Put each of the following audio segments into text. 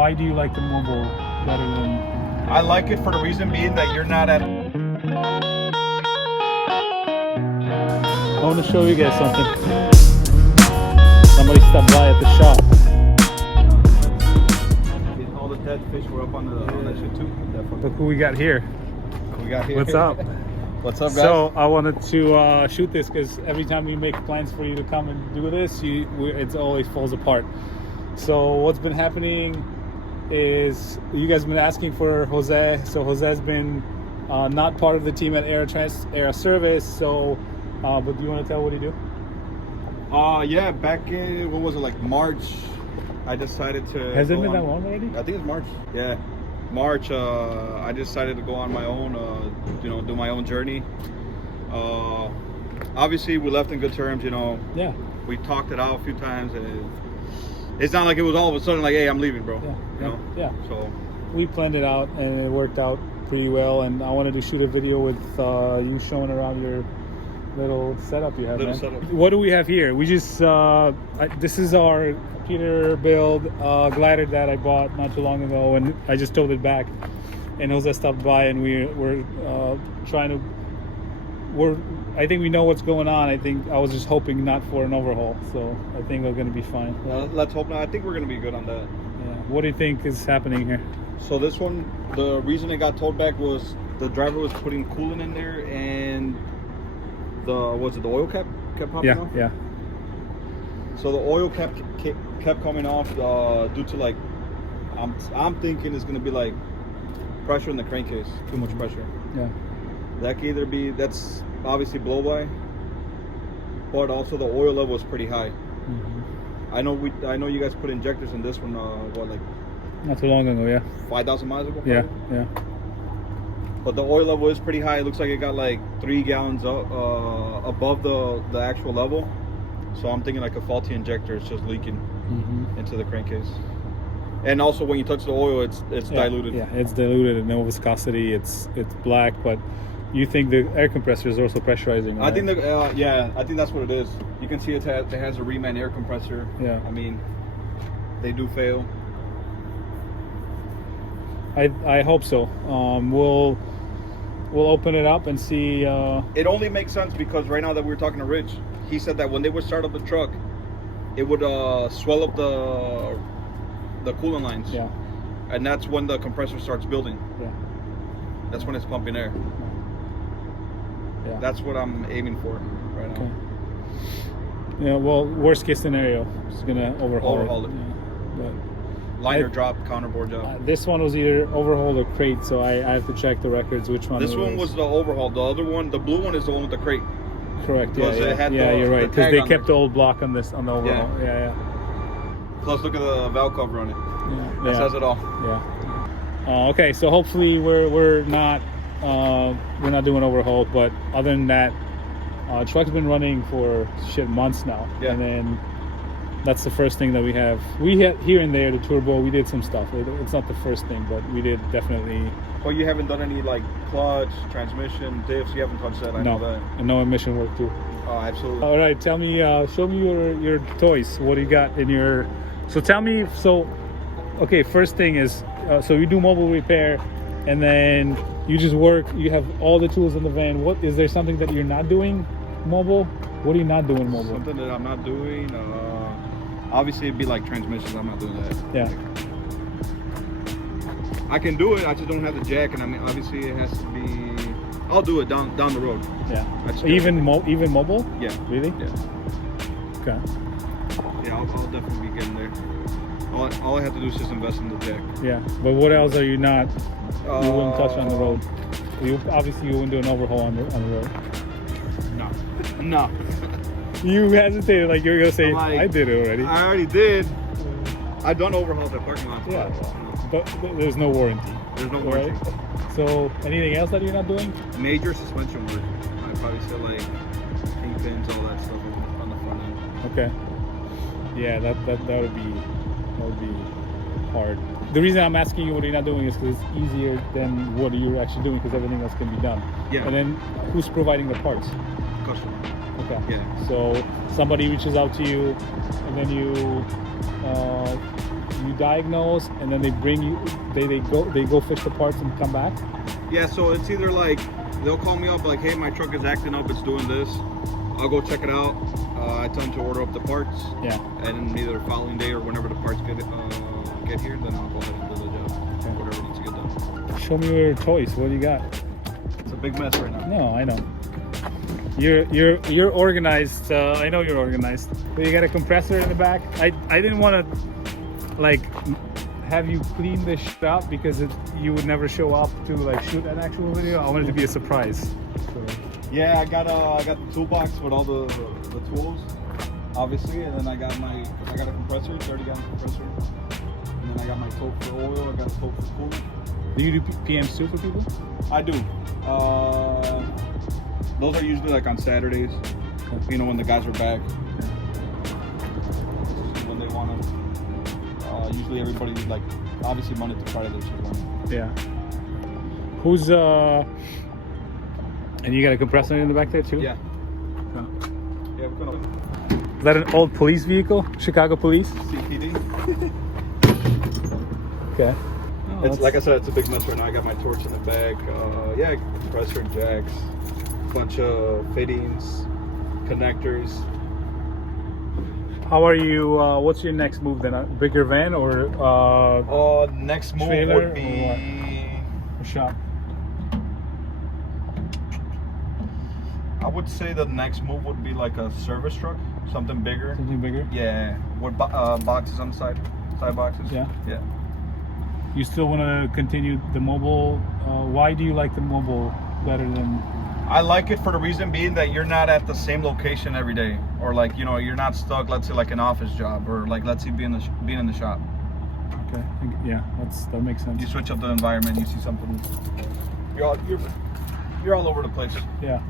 why do you like the mobile better than? I like it for the reason being that you're not at. I want to show you guys something. Somebody stopped by at the shop. All the dead fish were up on that shit too. Look who we got here. We got here. What's up? What's up, guys? So I wanted to shoot this because every time we make plans for you to come and do this, it always falls apart. So what's been happening is you guys have been asking for Jose. So Jose's been not part of the team at Air Service. So, but do you want to tell what he do? Yeah, back in, what was it, like March, I decided to. Has it been that long already? I think it's March. Yeah, March. I decided to go on my own. Do my own journey. Obviously, we left in good terms. Yeah. We talked it out a few times, and it's not like it was all of a sudden like, "Hey, I'm leaving, bro." Yeah. Yeah. So we planned it out, and it worked out pretty well. And I wanted to shoot a video with you showing around your little setup you have. Little man. setup. What do we have here? We just this is our Peterbilt glider that I bought not too long ago, and I just towed it back. And Jose stopped by, and we're trying to. I think we know what's going on. I was just hoping not for an overhaul, so I think we're going to be fine. Let's hope not. I think we're going to be good on that. Yeah. What do you think is happening here? So this one, the reason it got towed back was the driver was putting coolant in there, and the oil cap kept popping off? Yeah. So the oil cap kept coming off due to, like, I'm thinking it's gonna be like pressure in the crankcase, too much pressure. Yeah. That could either be, that's obviously blow by, but also the oil level is pretty high. Mm-hmm. I know you guys put injectors in this one. Like not too long ago? Yeah. 5,000 miles ago. Yeah. Probably? Yeah. But the oil level is pretty high. It looks like it got like 3 gallons above the actual level. So I'm thinking like a faulty injector. It's just leaking into the crankcase. And also when you touch the oil, it's diluted. Yeah, it's diluted and no viscosity. It's black, but you think the air compressor is also pressurizing? I think I think that's what it is. You can see it has a reman air compressor. Yeah. I mean, they do fail. I hope so. We'll open it up and see. It only makes sense because right now that we're talking to Rich, he said that when they would start up the truck, it would swell up the coolant lines. Yeah. And that's when the compressor starts building. Yeah. That's when it's pumping air. Yeah. That's what I'm aiming for right now. Okay. Yeah. Well, worst case scenario, it's gonna overhaul it. Yeah. Liner drop, counterbore job. This one was either overhaul or crate, so I have to check the records which one. This one was the overhaul. The other one, the blue one, is the one with the crate. Correct. Plus Yeah. it had You're right. Because they kept there. the old block on the overhaul. Yeah. Plus, look at the valve cover on it. Yeah. That says it all. Yeah. Okay, so hopefully we're not doing overhaul, but other than that, truck's been running for months now. Yeah. And then that's the first thing that we have. We had here and there the turbo. We did some stuff. It's not the first thing, but we did definitely. Well, you haven't done any like clutch, transmission, diffs. You haven't touched that. I know that. And no emission work too. Oh, absolutely. All right, tell me, show me your toys. What do you got in your? So tell me. So, okay, first thing is, so you do mobile repair, and then you just work. You have all the tools in the van. What is there something that you're not doing mobile? What are you not doing mobile? Something that I'm not doing. Obviously, it'd be like transmissions. I'm not doing that. Yeah. I can do it. I just don't have the jack, and I mean, obviously, it has to be. I'll do it down the road. Yeah. Even mobile? Yeah. Really? Yeah. Okay. Yeah, I'll definitely be getting there. All I have to do is just invest in the jack. Yeah. But what else are you not? You wouldn't touch on the road. You wouldn't do an overhaul on the road. No. You hesitated like you were gonna say Like, I did it already. I already did. I've done overhauls at parking lots. Yeah. But there's no warranty. There's no warranty. Right? So anything else that you're not doing? Major suspension work. I'd probably say like kingpins, all that stuff on the front end. Okay. Yeah, that would be hard. The reason I'm asking you what you're not doing is because it's easier than what you're actually doing because everything else can be done. Yeah. And then who's providing the parts? Customer. Okay. Yeah. So somebody reaches out to you, and then you you diagnose, and then they bring you. They go fix the parts and come back. Yeah, so it's either like they'll call me up like, hey, my truck is acting up, it's doing this. I'll go check it out. I tell them to order up the parts. Yeah. And either the following day or whenever the parts get here, then I'll go ahead and do the job. Okay. Whatever needs to get done. Show me your toys. What do you got? It's a big mess right now. No, I know. You're organized. I know you're organized. But you got a compressor in the back. I didn't want to like have you clean this shit up because you would never show up to like shoot an actual video. I wanted it to be a surprise. So. Yeah, I got the toolbox with all the tools, obviously, and then I got a compressor, 30-gallon compressor, and then I got my tote for oil. I got a tote for coolant. Do you do PMs too for people? I do. Those are usually like on Saturdays, you know, when the guys are back. When they want to. Usually everybody like, obviously Monday to Friday they're just running. Yeah. Who's and you got a compressor in the back there too? Yeah. Okay. Yeah, we're gonna. Is that an old police vehicle? Chicago Police? CPD. Okay. Oh, It's like I said, it's a big mess right now. I got my torch in the back. Yeah, compressor jacks, bunch of fittings, connectors. How are you? What's your next move then? A bigger van or Next move trailer would be. or shop? I would say the next move would be like a service truck, something bigger. Something bigger? Yeah, with boxes on the side boxes. Yeah. Yeah. You still want to continue the mobile? Why do you like the mobile better than? I like it for the reason being that you're not at the same location every day, or like, you know, you're not stuck. Let's say like an office job, or like let's say being in the shop. Okay. Yeah, that makes sense. You switch up the environment, you see something. You're all over the place. Yeah.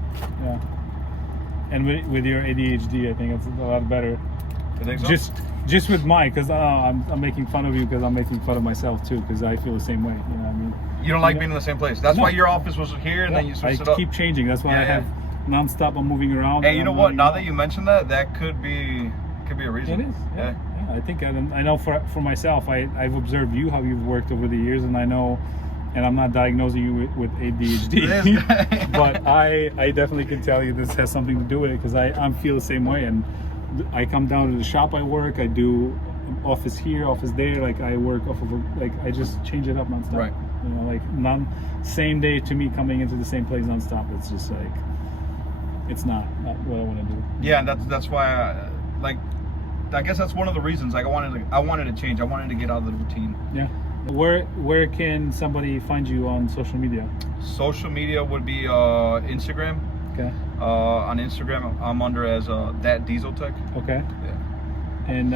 And with your ADHD, I think it's a lot better. You think so? Just with mine, because I'm making fun of you because I'm making fun of myself too, because I feel the same way. You know what I mean? You don't like being in the same place. That's No. why your office was here, and then you switched it I up. keep changing. That's why I have nonstop. I'm moving around. Hey, you know I'm what? running Now around. that you mention that could be a reason. It is. Yeah. I think I know for myself. I've observed you how you've worked over the years, and I know. And I'm not diagnosing you with ADHD, but I definitely can tell you this has something to do with it because I feel the same way. And I come down to the shop I work. I do office here, office there. Like I work off of I just change it up nonstop. Right. You know, like same day to me coming into the same place nonstop. It's just like it's not what I want to do. Yeah, and that's why I guess that's one of the reasons. Like I wanted to change. I wanted to get out of the routine. Yeah. Where can somebody find you on social media? Social media would be Instagram. Okay. On Instagram, I'm under as that Diesel Tech. Okay. Yeah. And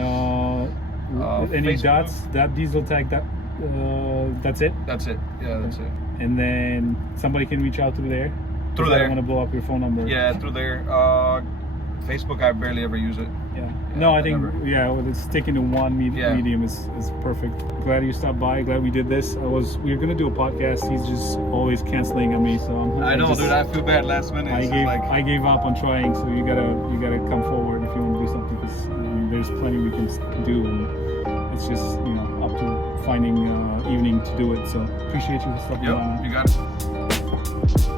any Facebook. dots? That Diesel Tech. That's it. That's it. Yeah, that's it. And then somebody can reach out through there. Through 'Cause I there. don't want to blow up your phone number. Yeah, through there. Facebook, I barely ever use it. Yeah. Yeah, No, I I think never- well, it's sticking to one medium is perfect. Glad you stopped by. Glad we did this. We were gonna do a podcast. He's just always canceling on me. So I know, dude. I feel bad last minute. I gave up on trying. So you gotta come forward if you want to do something. Because there's plenty we can do, and it's just up to finding evening to do it. So appreciate you for stopping by. Yep, you got it.